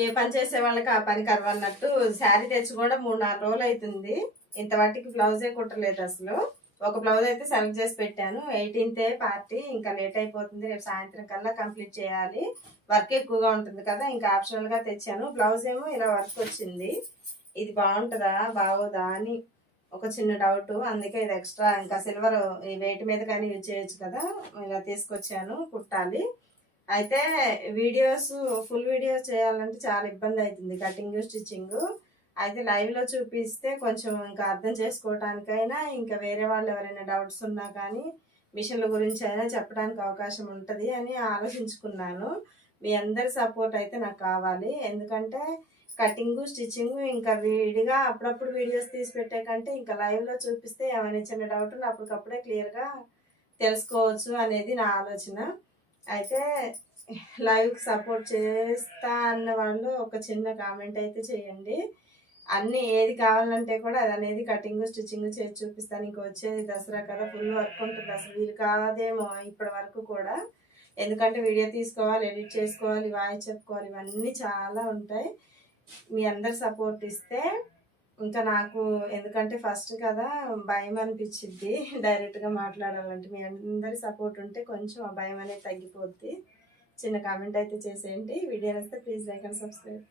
ఏ పని చేసే వాళ్ళకి ఆ పని కరవన్నట్టు శారీ తెచ్చి కూడా 3-4 రోజులు అవుతుంది. ఇంతవాటికి బ్లౌజే కుట్టలేదు అసలు. ఒక బ్లౌజ్ అయితే సెలెక్ట్ చేసి పెట్టాను. 18th పార్టీ, ఇంకా లేట్ అయిపోతుంది. రేపు సాయంత్రం కల్లా కంప్లీట్ చేయాలి. వర్క్ ఎక్కువగా ఉంటుంది కదా, ఇంకా ఆప్షనల్ గా తెచ్చాను. బ్లౌజ్ ఏమో ఇలా వర్క్ వచ్చింది. ఇది బాగుంటుందా బాగోదా అని ఒక చిన్న డౌట్. అందుకే ఇది ఎక్స్ట్రా ఇంకా సిల్వర్ ఈ వెయిట్ మీద కానీ యూజ్ చేయొచ్చు కదా, ఇలా తీసుకొచ్చాను. కుట్టాలి. అయితే వీడియోస్ ఫుల్ వీడియోస్ చేయాలంటే చాలా ఇబ్బంది అవుతుంది, కటింగ్ స్టిచ్చింగ్. అయితే లైవ్లో చూపిస్తే కొంచెం ఇంకా అర్థం చేసుకోవటానికైనా, ఇంకా వేరే వాళ్ళు ఎవరైనా డౌట్స్ ఉన్నా కానీ మిషన్ల గురించి అయినా చెప్పడానికి అవకాశం ఉంటుంది అని ఆలోచించుకున్నాను. మీ అందరి సపోర్ట్ అయితే నాకు కావాలి. ఎందుకంటే కటింగ్ స్టిచ్చింగ్ ఇంకా విడిగా అప్పుడప్పుడు వీడియోస్ తీసి పెట్టే కంటే ఇంకా లైవ్లో చూపిస్తే ఏమైనా చిన్న డౌట్లు అప్పటికప్పుడే క్లియర్గా తెలుసుకోవచ్చు అనేది నా ఆలోచన. అయితే లైవ్కి సపోర్ట్ చేస్తా అన్న వాళ్ళు ఒక చిన్న కామెంట్ అయితే చేయండి. అన్నీ ఏది కావాలంటే కూడా అది అనేది కటింగ్ స్టిచ్చింగ్ చేసి చూపిస్తాను. ఇంక వచ్చేది దసరా కదా, ఫుల్ వర్క్ ఉంటుంది. అసలు వీలు కాదేమో ఇప్పటి వరకు కూడా. ఎందుకంటే వీడియో తీసుకోవాలి, ఎడిట్ చేసుకోవాలి, వాయిస్ చెప్పుకోవాలి, ఇవన్నీ చాలా ఉంటాయి. మీ అందరు సపోర్ట్ ఇస్తే ఇంకా నాకు, ఎందుకంటే ఫస్ట్ కదా భయం అనిపించింది డైరెక్ట్గా మాట్లాడాలంటే. మీ అందరి సపోర్ట్ ఉంటే కొంచెం ఆ భయం అనేది తగ్గిపోద్ది. చిన్న కామెంట్ అయితే చేసేయండి. వీడియో నచ్చితే ప్లీజ్ లైక్ అండ్ సబ్స్క్రైబ్.